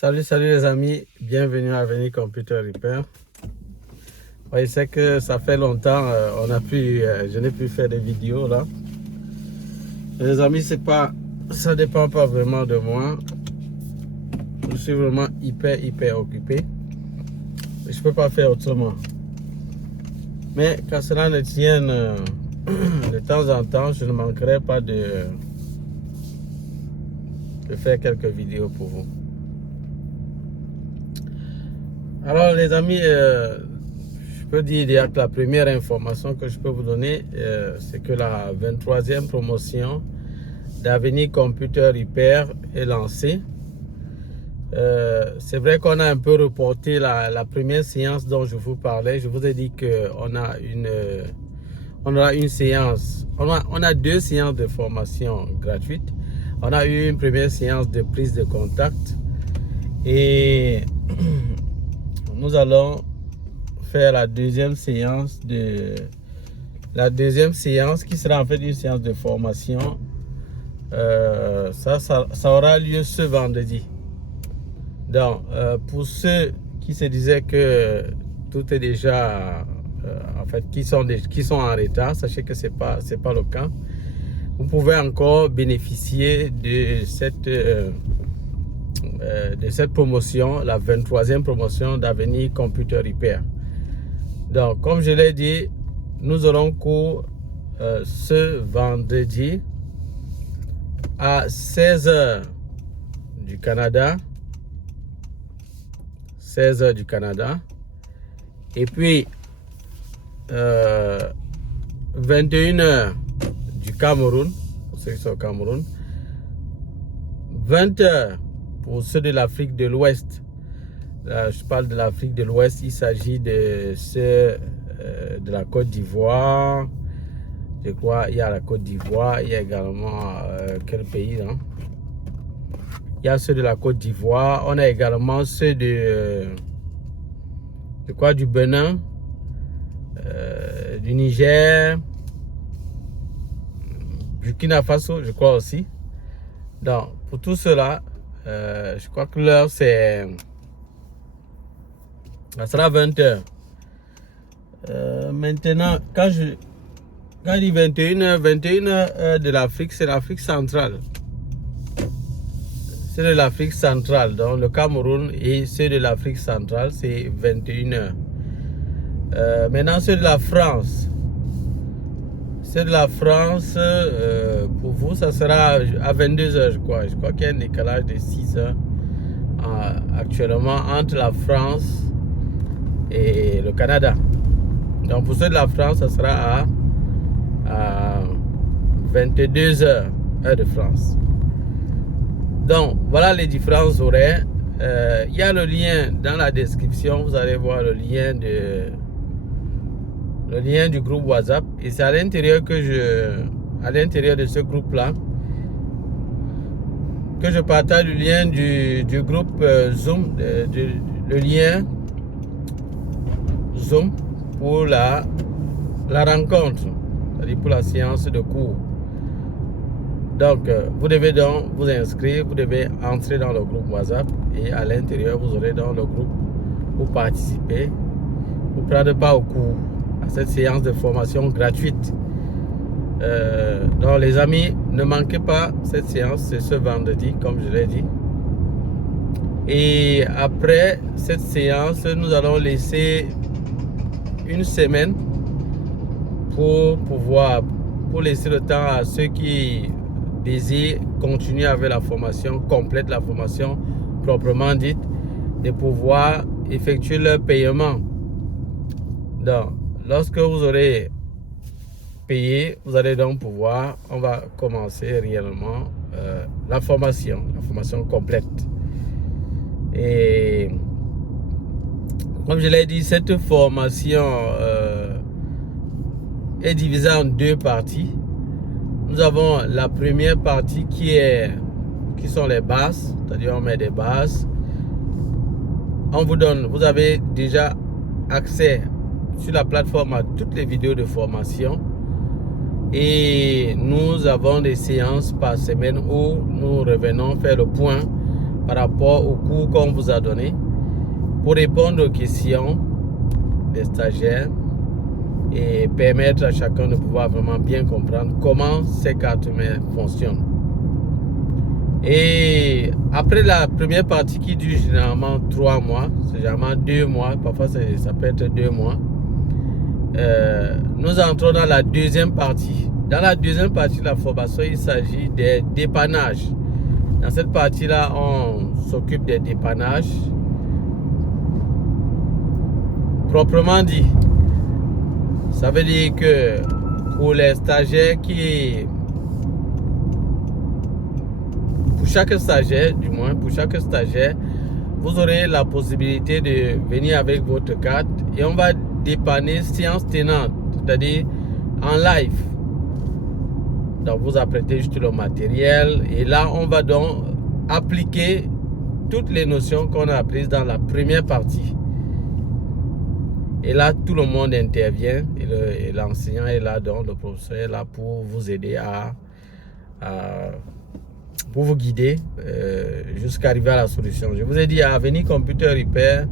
Salut les amis, bienvenue à Avenir Computer Repair. Je sais que ça fait longtemps, je n'ai plus fait des vidéos là. Les amis, ça dépend pas vraiment de moi. Je suis vraiment hyper occupé. Je peux pas faire autrement. Mais quand cela ne tienne, de temps en temps, je ne manquerai pas de faire quelques vidéos pour vous. Alors les amis, je peux dire que la première information que je peux vous donner, c'est que la 23e promotion d'Avenir Computer Repair est lancée. C'est vrai qu'on a un peu reporté la première séance dont je vous parlais. Je vous ai dit qu'on a une séance, on a deux séances de formation gratuites. On a eu une première séance de prise de contact et nous allons faire la deuxième séance qui sera en fait une séance de formation. Ça aura lieu ce vendredi. Donc, pour ceux qui se disaient que tout est déjà, en fait, qui sont en retard, sachez que c'est pas le cas. Vous pouvez encore bénéficier de cette promotion, la 23e promotion d'Avenir Computer Repair. Donc, comme je l'ai dit, nous aurons cours ce vendredi à 16h du Canada. 16h du Canada. Et puis, 21h du Cameroun, pour ceux qui sont au Cameroun. 20h pour ceux de l'Afrique de l'Ouest. Là, je parle de l'Afrique de l'Ouest. Il s'agit de ceux de la Côte d'Ivoire. Je crois il y a la Côte d'Ivoire. Il y a également quel pays là? Il y a ceux de la Côte d'Ivoire. On a également ceux du Bénin, du Niger, Burkina Faso, je crois aussi. Donc, pour tout cela, je crois que l'heure ça sera 20h. Maintenant, quand je dis 21h de l'Afrique, c'est l'Afrique centrale. C'est de l'Afrique centrale, donc le Cameroun, et ceux de l'Afrique centrale, c'est 21h. Maintenant, ceux de la France. Ceux de la France, pour vous, ça sera à 22h, je crois. Je crois qu'il y a un décalage de 6h actuellement entre la France et le Canada. Donc, pour ceux de la France, ça sera à 22h, heure de France. Donc, voilà les différents horaires. Il y a le lien dans la description. Vous allez voir le lien du groupe WhatsApp. Et c'est à l'intérieur de ce groupe-là que je partage le lien du groupe Zoom, le lien Zoom pour la rencontre, c'est-à-dire pour la séance de cours. Donc, vous devez donc vous inscrire, vous devez entrer dans le groupe WhatsApp et à l'intérieur, vous aurez dans le groupe pour participer, pour prendre part au cours, à cette séance de formation gratuite. Donc, les amis, ne manquez pas cette séance, c'est ce vendredi, comme je l'ai dit. Et après cette séance, nous allons laisser une semaine pour laisser le temps à ceux qui désirent continuer avec la formation complète, la formation proprement dite, de pouvoir effectuer leur paiement. Donc, lorsque vous aurez payé, vous allez donc pouvoir, on va commencer réellement la formation complète. Et comme je l'ai dit, cette formation est divisée en deux parties. Nous avons la première partie qui sont les bases, c'est-à-dire on met des bases. Vous avez déjà accès sur la plateforme à toutes les vidéos de formation. Et nous avons des séances par semaine où nous revenons faire le point par rapport au cours qu'on vous a donné pour répondre aux questions des stagiaires et permettre à chacun de pouvoir vraiment bien comprendre comment ces cartes mères fonctionnent. Et après la première partie qui dure généralement 3 mois, c'est généralement 2 mois, parfois ça peut être 2 mois, nous entrons dans la deuxième partie. Dans la deuxième partie de la formation, il s'agit des dépannages. Dans cette partie-là, on s'occupe des dépannages. Proprement dit, ça veut dire que pour les stagiaires pour chaque stagiaire, vous aurez la possibilité de venir avec votre carte et on va dépanner séance tenante, c'est-à-dire en live. Donc vous apprêtez juste le matériel et là on va donc appliquer toutes les notions qu'on a apprises dans la première partie. Et là tout le monde intervient et l'enseignant est là, donc le professeur est là pour vous aider pour vous guider jusqu'à arriver à la solution. Je vous ai dit à Avenir Computer Repair,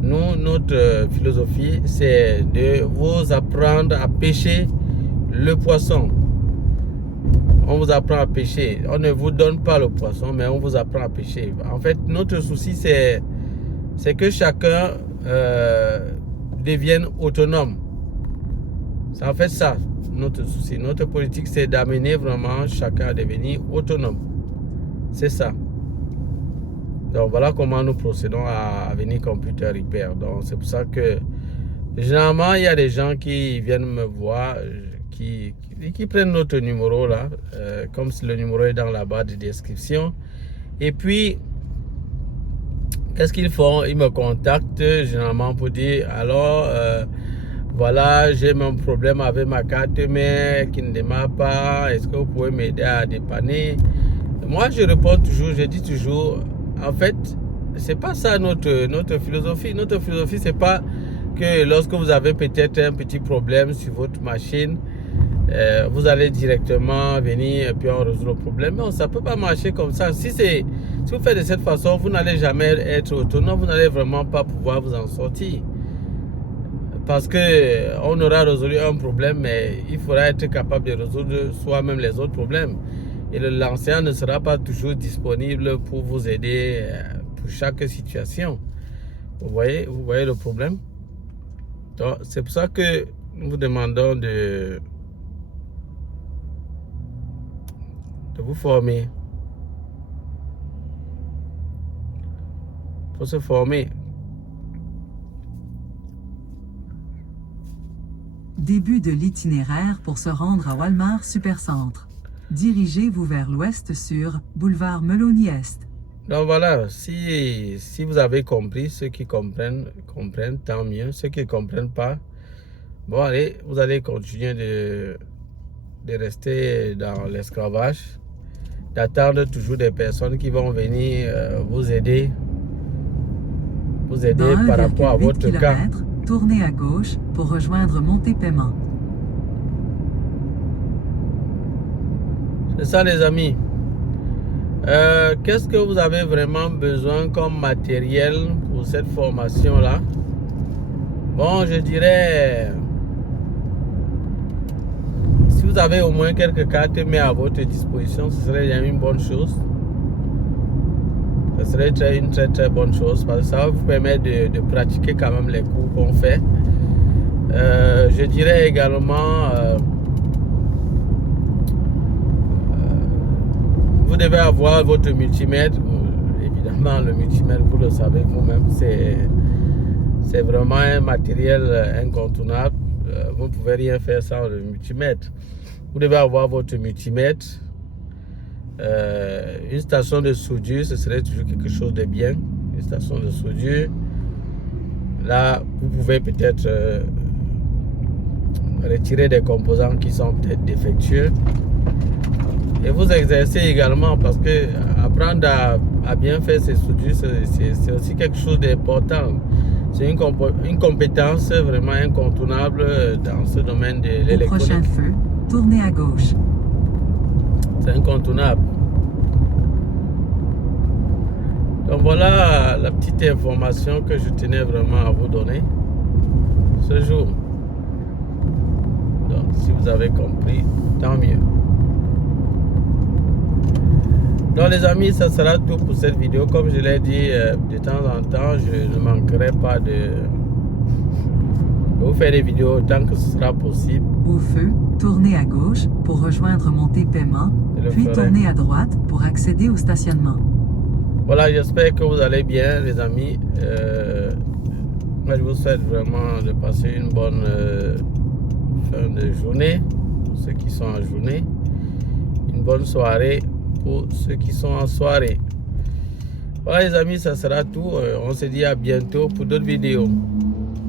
nous, notre philosophie, c'est de vous apprendre à pêcher le poisson. On vous apprend à pêcher. On ne vous donne pas le poisson, mais on vous apprend à pêcher. En fait, notre souci, c'est que chacun devienne autonome. C'est en fait ça, notre souci. Notre politique, c'est d'amener vraiment chacun à devenir autonome. C'est ça. Donc voilà comment nous procédons à Avenir Computer Repair. Donc c'est pour ça que généralement il y a des gens qui viennent me voir, qui prennent notre numéro là, comme si le numéro est dans la barre de description. Et puis qu'est-ce qu'ils font? Ils me contactent généralement pour dire alors voilà, j'ai mon problème avec ma carte mère qui ne démarre pas. Est-ce que vous pouvez m'aider à dépanner? Moi, je réponds toujours, je dis toujours, en fait, c'est pas ça notre philosophie. Notre philosophie, c'est pas que lorsque vous avez peut-être un petit problème sur votre machine, vous allez directement venir et puis on résout le problème. Non, ça peut pas marcher comme ça. Si vous faites de cette façon, vous n'allez jamais être autonome, vous n'allez vraiment pas pouvoir vous en sortir. Parce que on aura résolu un problème, mais il faudra être capable de résoudre soi-même les autres problèmes. Et l'enseignant ne sera pas toujours disponible pour vous aider pour chaque situation. Vous voyez le problème? Donc, c'est pour ça que nous vous demandons de vous former. Il faut se former. Début de l'itinéraire pour se rendre à Walmart Supercentre. Dirigez-vous vers l'ouest sur boulevard Meloni-Est. Donc voilà, si vous avez compris, ceux qui comprennent, tant mieux. Ceux qui ne comprennent pas, bon allez, vous allez continuer de rester dans l'esclavage, d'attendre toujours des personnes qui vont venir vous aider par rapport à votre cas. Tournez à gauche pour rejoindre Montée-Paiement. C'est ça les amis. Qu'est-ce que vous avez vraiment besoin comme matériel pour cette formation-là? Bon, je dirais, si vous avez au moins quelques cartes mais à votre disposition, ce serait une bonne chose. Ce serait une très bonne chose parce que ça va vous permettre de pratiquer quand même les cours qu'on fait. Je dirais également, vous devez avoir votre multimètre. Évidemment, le multimètre, vous le savez vous-même, c'est vraiment un matériel incontournable. Vous ne pouvez rien faire sans le multimètre. Vous devez avoir votre multimètre. Une station de soudure, ce serait toujours quelque chose de bien. Une station de soudure. Là, vous pouvez peut-être retirer des composants qui sont peut-être défectueux. Et vous exercer également parce que apprendre à bien faire ces soudures, c'est aussi quelque chose d'important. C'est une compétence vraiment incontournable dans ce domaine de l'électronique. Au prochain feu, tournez à gauche. C'est incontournable. Donc voilà la petite information que je tenais vraiment à vous donner ce jour. Donc si vous avez compris, tant mieux. Donc les amis, ça sera tout pour cette vidéo. Comme je l'ai dit, de temps en temps, je ne manquerai pas de vous faire des vidéos tant que ce sera possible. Au feu, tournez à gauche pour rejoindre Montée Paiement, puis tournez à droite pour accéder au stationnement. Voilà, j'espère que vous allez bien les amis. Moi je vous souhaite vraiment de passer une bonne fin de journée pour ceux qui sont en journée. Une bonne soirée pour ceux qui sont en soirée. Voilà les amis, ça sera tout. On se dit à bientôt pour d'autres vidéos.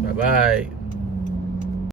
Bye bye.